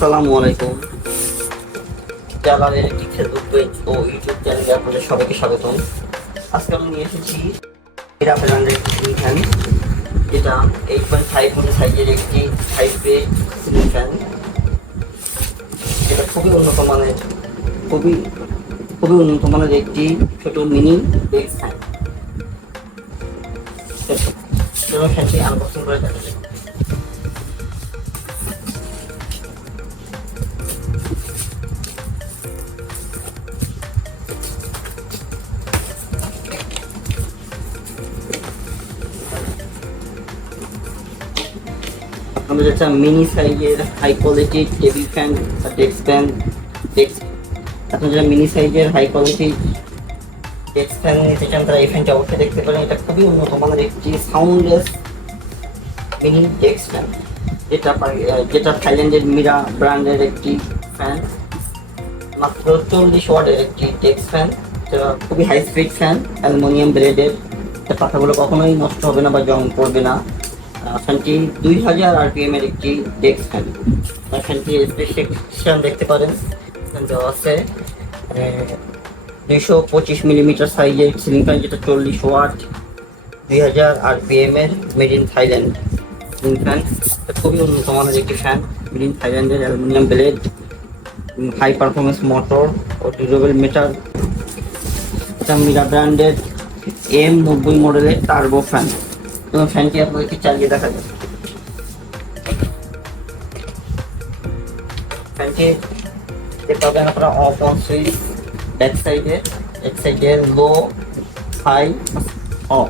আসসালামু আলাইকুম। জালালের একটি ফেসবুক পেজ ও ইউটিউব চ্যানেলে আপনাদের সবাইকে স্বাগতম। আজকে আমি নিয়ে এসেছি এরা ব্র্যান্ডের সিলিং ফ্যান যেটা এইট পয়েন্ট ফাইভ মতো সাইজের একটি ফাইভ পে সিলিং ফ্যান যেটা খুবই উন্নত মানের, খুবই খুবই উন্নত মানের একটি ছোট মিনি ডেস্ক ফ্যান ফ্যানটি আনবক্সিং করে দেখা আমাদের একটা মিনি সাইজের হাই কোয়ালিটি টেবিল ফ্যান বা ডেস্ক ফ্যান ডেস্ক আপনার যারা মিনি সাইজের হাই কোয়ালিটি ডেস্ক ফ্যান নিতে চান তারা এই ফ্যানটা অবশ্যই দেখতে পারেন। এটা খুবই উন্নত মানের একটি সাউন্ডলেস মিনি ডেস্ক ফ্যান যেটা যেটা থাইল্যান্ডের মিরা ব্র্যান্ডের একটি ফ্যান মাত্র চল্লিশ ওয়াটের একটি ডেস্ক ফ্যান যেটা খুবই হাই স্পিড ফ্যান অ্যালুমিনিয়াম ব্লেডের পাখাগুলো কখনোই নষ্ট হবে না বা জং পড়বে না। ফ্যানটি দুই হাজার আরপিএম এর একটি ডেস্ক ফ্যান ফ্যানটি স্পেসিফিকেশন দেখতে পারেন। দেওয়া আছে দুইশো পঁচিশ মিলিমিটার সাইজের সিলিং ফ্যান যেটা চল্লিশ ওয়াট দুই হাজার আরপিএম এর made in Thailand ceiling fan খুবই উন্নত মানের একটি ফ্যান মেড ইন থাইল্যান্ডের aluminium blade high performance motor ও ডিউরেবল মেটাল এটা মিরা ব্র্যান্ডের এম নব্বই মডেলের টার্বো ফ্যান এবং ফ্যানটি আপনাদেরকে চালিয়ে দেখা যায় ফ্যানটি পাবেন আপনারা অফ অন সুইচ ব্যাক সাইডে এক সাইডে লো হাই অফ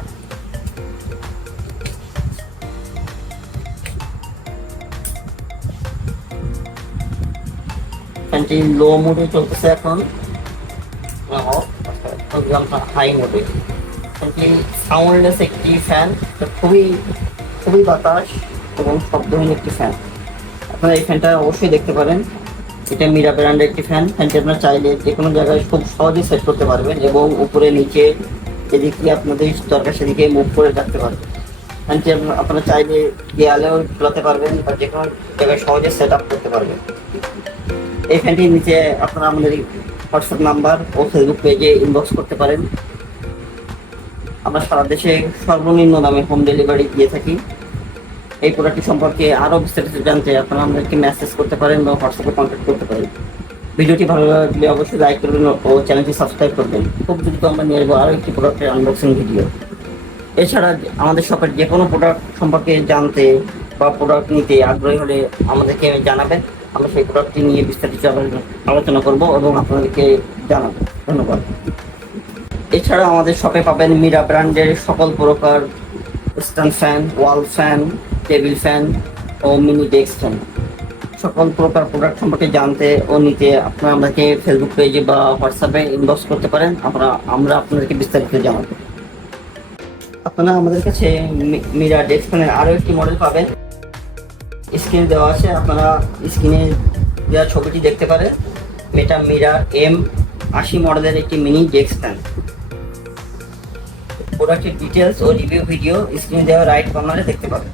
ফ্যানটি লো মোডে চলতেছে এখন। অফ হাই মোডে ফ্যানটি সাউন্ডলেস একটি ফ্যান খুবই খুবই বাতাস এবং শব্দহীন একটি ফ্যান আপনারা এই ফ্যানটা অবশ্যই দেখতে পারেন। এটা মিরা ব্র্যান্ডের একটি ফ্যান ফ্যানটি আপনারা চাইলে যে কোনো জায়গায় খুব সহজেই সেট করতে পারবেন এবং উপরে, নিচে যেদিকে আপনাদের দরকার সেদিকে মুভ করে রাখতে পারবেন। ফ্যানটি আপনারা- চাইলে দেয়ালেও ঝুলাতে পারবেন বা যে কোনো জায়গায় সহজে সেট আপ করতে পারবেন। এই ফ্যানটির নিচে আপনারা আমাদের হোয়াটসঅ্যাপ নাম্বার ও ফেসবুক পেজে ইনবক্স করতে পারেন। আমরা সারা দেশে সর্বনিম্ন দামে হোম ডেলিভারি দিয়ে থাকি। এই প্রোডাক্টটি সম্পর্কে আরও বিস্তারিত জানতে আপনারা আমাদেরকে মেসেজ করতে পারেন বা হোয়াটসঅ্যাপে কন্ট্যাক্ট করতে পারেন। ভিডিওটি ভালো লাগলে অবশ্যই লাইক করবেন ও চ্যানেলটি সাবস্ক্রাইব করবেন। খুব দ্রুত আমরা নিয়ে আসব আরও একটি প্রোডাক্টের আনবক্সিং ভিডিও এছাড়া আমাদের শপের যে কোনো প্রোডাক্ট সম্পর্কে জানতে বা প্রোডাক্ট নিতে আগ্রহী হলে আমাদেরকে জানাবেন। আমরা সেই প্রোডাক্টটি নিয়ে বিস্তারিত আলো- আলোচনা করব এবং আপনাদেরকে জানাব। ধন্যবাদ। এছাড়া আমাদের শপে পাবেন মিরা ব্র্যান্ডের সকল প্রকার stand fan wall fan table fan ও মিনি ডেস্ক ফ্যান সকল প্রকার প্রোডাক্ট সম্পর্কে জানতে ও নিতে আপনারা আমাদেরকে ফেসবুক পেজে বা হোয়াটসঅ্যাপে ইনবক্স করতে পারেন। আমরা আমরা আপনাদেরকে বিস্তারিত জানাব। আপনারা আমাদের কাছে মিরা ডেস্ক ফ্যানের আরও একটি মডেল পাবেন। স্ক্রিন দেওয়া আছে, আপনারা স্ক্রিনে দেওয়া ছবিটি দেখতে পারেন। এটা মিরা এম আশি মডেলের একটি মিনি ডেস্ক ফ্যান প্রোডাক্টের ডিটেলস ও রিভিউ ভিডিও স্ক্রিনে দেওয়া রাইট কর্নারে দেখতে পাবেন।